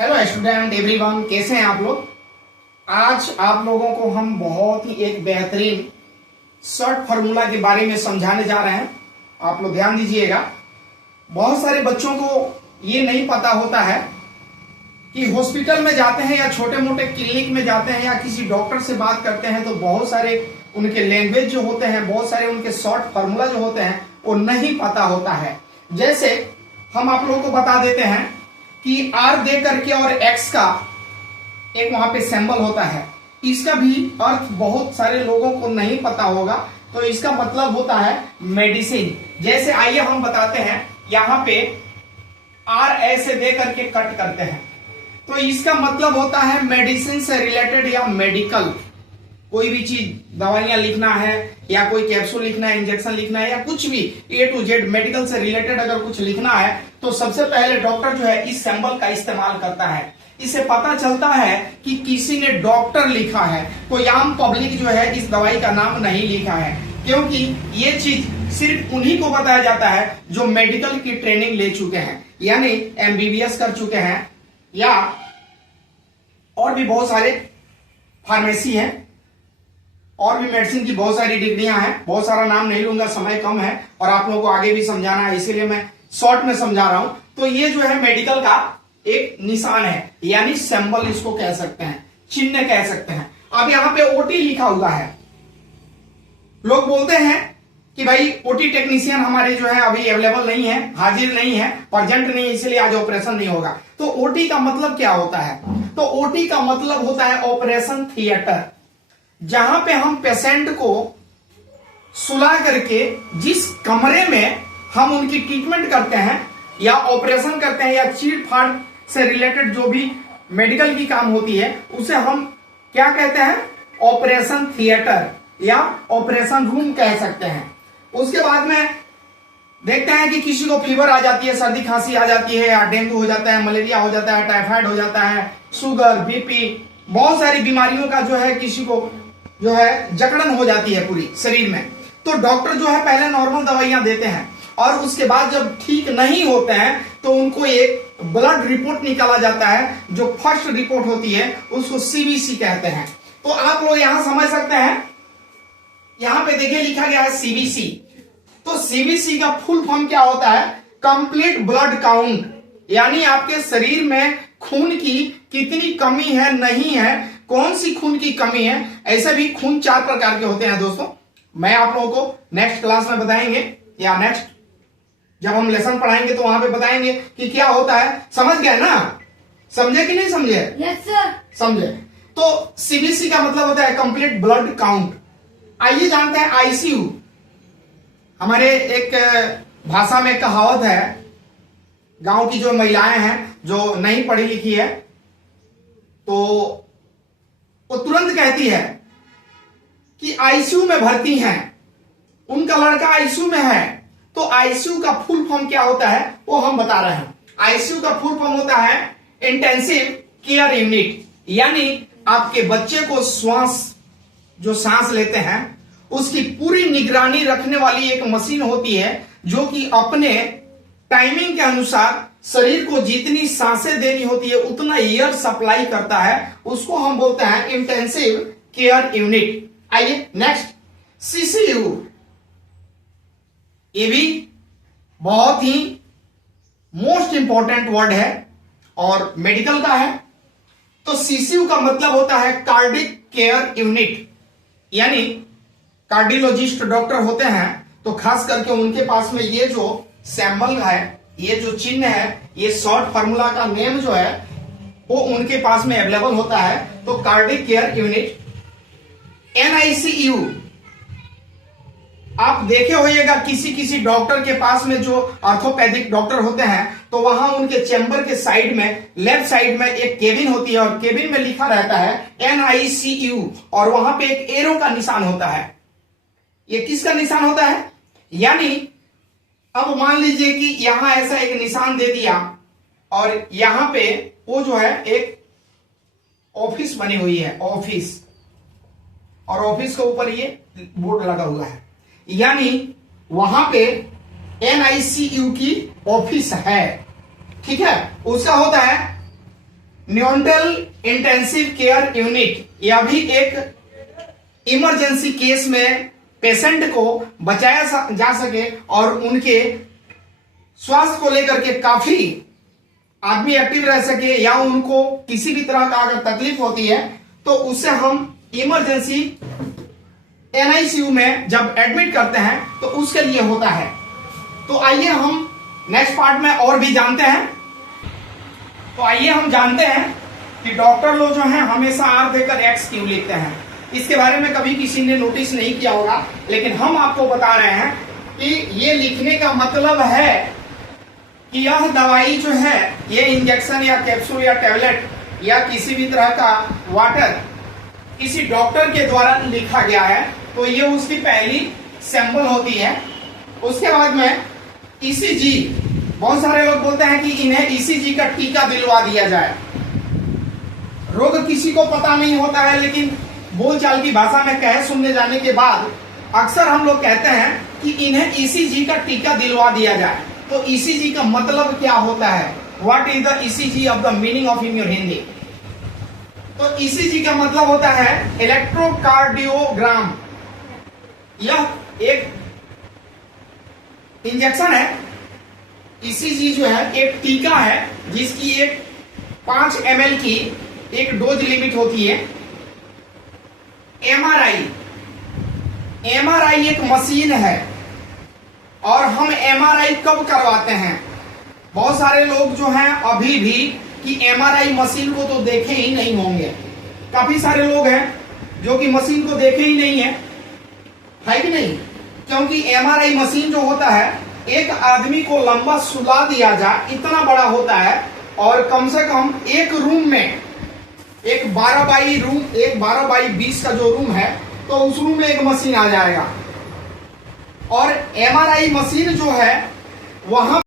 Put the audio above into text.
Hello student everyone, कैसे हैं आप लोग। आज आप लोगों को हम बहुत ही एक बेहतरीन शॉर्ट फार्मूला के बारे में समझाने जा रहे हैं। आप लोग ध्यान दीजिएगा। बहुत सारे बच्चों को ये नहीं पता होता है कि हॉस्पिटल में जाते हैं या छोटे मोटे क्लिनिक में जाते हैं या किसी डॉक्टर से बात करते हैं तो बहुत सारे उनके लैंग्वेज जो होते हैं, बहुत सारे उनके शॉर्ट फार्मूला जो होते हैं वो नहीं पता होता है। जैसे हम आप लोगों को बता देते हैं कि आर दे करके और एक्स का एक वहां पे सिंबल होता है, इसका भी अर्थ बहुत सारे लोगों को नहीं पता होगा। तो इसका मतलब होता है मेडिसिन। जैसे आइए हम बताते हैं, यहां पे आर ऐसे दे करके कट करते हैं तो इसका मतलब होता है मेडिसिन से रिलेटेड या मेडिकल। कोई भी चीज, दवाइयां लिखना है या कोई कैप्सूल लिखना है, इंजेक्शन लिखना है या कुछ भी ए टू जेड मेडिकल से रिलेटेड अगर कुछ लिखना है तो सबसे पहले डॉक्टर जो है इस सिंबल का इस्तेमाल करता है। इससे पता चलता है कि किसी ने डॉक्टर लिखा है, कोई आम पब्लिक जो है इस दवाई का नाम नहीं लिखा है, क्योंकि ये चीज सिर्फ उन्हीं को बताया जाता है जो मेडिकल की ट्रेनिंग ले चुके हैं, यानी एमबीबीएस कर चुके हैं या और भी बहुत सारे फार्मेसी है और भी मेडिसिन की बहुत सारी डिग्रियां हैं। बहुत सारा नाम नहीं लूंगा, समय कम है और आप लोगों को आगे भी समझाना है, इसीलिए मैं शॉर्ट में समझा रहा हूं। तो ये जो है मेडिकल का एक निशान है, यानी सिंबल इसको कह सकते हैं, चिन्ह कह सकते हैं। अब यहां पे ओटी लिखा हुआ है। लोग बोलते हैं कि भाई ओटी टेक्नीशियन हमारे जो है अभी अवेलेबल नहीं है, हाजिर नहीं है, प्रेजेंट नहीं है, इसलिए आज ऑपरेशन नहीं होगा। तो ओटी का मतलब क्या होता है? तो ओटी का मतलब होता है ऑपरेशन थिएटर, जहां पे हम पेशेंट को सुला करके जिस कमरे में हम उनकी ट्रीटमेंट करते हैं या ऑपरेशन करते हैं या चीर फाड़ से रिलेटेड जो भी मेडिकल की काम होती है उसे हम क्या कहते हैं? ऑपरेशन थिएटर या ऑपरेशन रूम कह सकते हैं। उसके बाद में देखते हैं कि किसी को फीवर आ जाती है, सर्दी खांसी आ जाती है या डेंगू हो जाता है, मलेरिया हो जाता है, टाइफाइड हो जाता है, शुगर, बीपी, बहुत सारी बीमारियों का जो है किसी को जो है जकड़न हो जाती है पूरी शरीर में। तो डॉक्टर जो है पहले नॉर्मल दवाइयां देते हैं और उसके बाद जब ठीक नहीं होते हैं तो उनको एक ब्लड रिपोर्ट निकाला जाता है, जो फर्स्ट रिपोर्ट होती है उसको सीबीसी कहते हैं। तो आप लोग यहां समझ सकते हैं, यहां पे देखिए लिखा गया है सीबीसी। तो सीबीसी का फुल फॉर्म क्या होता है? कंप्लीट ब्लड काउंट, यानी आपके शरीर में खून की कितनी कमी है, नहीं है, कौन सी खून की कमी है। ऐसे भी खून 4 प्रकार के होते हैं दोस्तों, मैं आप लोगों को नेक्स्ट क्लास में बताएंगे या नेक्स्ट जब हम लेसन पढ़ाएंगे तो वहां पे बताएंगे कि क्या होता है। समझ गए ना? समझे कि नहीं समझे? Yes sir. समझे। तो सीबीसी का मतलब होता है कंप्लीट ब्लड काउंट। आइए जानते हैं आईसीयू। हमारे एक भाषा में कहावत है, गांव की जो महिलाएं हैं जो नहीं पढ़ी लिखी है तो वो तुरंत कहती है कि आईसीयू में भर्ती हैं, उनका लड़का आईसीयू में है। तो आईसीयू का फुल फॉर्म क्या होता है वो हम बता रहे हैं। आईसीयू का फुल फॉर्म होता है इंटेंसिव केयर यूनिट, यानी आपके बच्चे को जो सांस लेते हैं उसकी पूरी निगरानी रखने वाली एक मशीन होती है जो कि अपने टाइमिंग के अनुसार शरीर को जितनी सांसें देनी होती है उतना एयर सप्लाई करता है, उसको हम बोलते हैं इंटेंसिव केयर यूनिट। आइए नेक्स्ट, सीसीयू। ये भी बहुत ही मोस्ट इंपॉर्टेंट वर्ड है और मेडिकल का है। तो सीसीयू का मतलब होता है कार्डिक केयर यूनिट, यानी कार्डियोलॉजिस्ट डॉक्टर होते हैं तो खास करके उनके पास में ये जो सिंबल है, ये जो चिन्ह है, ये शॉर्ट फार्मूला का नेम जो है वो उनके पास में अवेलेबल होता है। तो कार्डिक केयर यूनिट, एनआईसीयू। आप देखे होइएगा किसी किसी डॉक्टर के पास में जो ऑर्थोपेडिक डॉक्टर होते हैं तो वहां उनके चेंबर के साइड में लेफ्ट साइड में एक केबिन होती है और केबिन में लिखा रहता है एनआईसीयू और वहां पे एक एरो का निशान होता है। ये किसका निशान होता है? यानी अब मान लीजिए कि यहां ऐसा एक निशान दे दिया और यहां पे वो जो है एक ऑफिस बनी हुई है, ऑफिस, और ऑफिस के ऊपर ये बोर्ड लगा हुआ है, यानी वहां पे एनआईसीयू की ऑफिस है। ठीक है, उसका होता है न्यूनेटल इंटेंसिव केयर यूनिट, यह भी एक इमरजेंसी केस में पेशेंट को बचाया जा सके और उनके स्वास्थ्य को लेकर के काफी आदमी एक्टिव रह सके, या उनको किसी भी तरह का अगर तकलीफ होती है तो उससे हम इमरजेंसी एनआईसीयू में जब एडमिट करते हैं तो उसके लिए होता है। तो आइए हम नेक्स्ट पार्ट में और भी जानते हैं। तो आइए हम जानते हैं कि डॉक्टर लोग जो हैं हमेशा आर देकर एक्स क्यों लिखते हैं। इसके बारे में कभी किसी ने नोटिस नहीं किया होगा, लेकिन हम आपको बता रहे हैं कि ये लिखने का मतलब है कि यह दवाई जो है, ये इंजेक्शन या कैप्सूल या टैबलेट या किसी भी तरह का वाटर किसी डॉक्टर के द्वारा लिखा गया है, तो ये उसकी पहली सैंपल होती है। उसके बाद में ईसीजी, बहुत सारे लोग बोलते हैं कि इन्हें ईसीजी का टीका दिलवा दिया जाए। रोग किसी को पता नहीं होता है, लेकिन बोलचाल की भाषा में कहे सुनने जाने के बाद अक्सर हम लोग कहते हैं कि इन्हें ईसीजी का टीका दिलवा दिया जाए। तो ईसीजी का मतलब क्या होता है? What is the ECG of the meaning of in your Hindi? तो ईसीजी का मतलब होता है इलेक्ट्रोकार्डियोग्राम। यह एक इंजेक्शन है। ईसीजी जो है एक टीका है जिसकी एक 5 ml की एक डोज लिमिट होती है। एमआरआई एक मशीन है, और हम एमआरआई कब करवाते हैं? बहुत सारे लोग जो हैं अभी भी कि एमआरआई मशीन को तो देखे ही नहीं होंगे। काफी सारे लोग हैं जो कि मशीन को देखे ही नहीं है कि नहीं? क्योंकि एमआरआई मशीन जो होता है, एक आदमी को लंबा सुला दिया जाए इतना बड़ा होता है, और कम से कम एक रूम में एक 12 बाई 20 का जो रूम है, तो उस रूम में एक मशीन आ जाएगा। और एमआरआई मशीन जो है वहां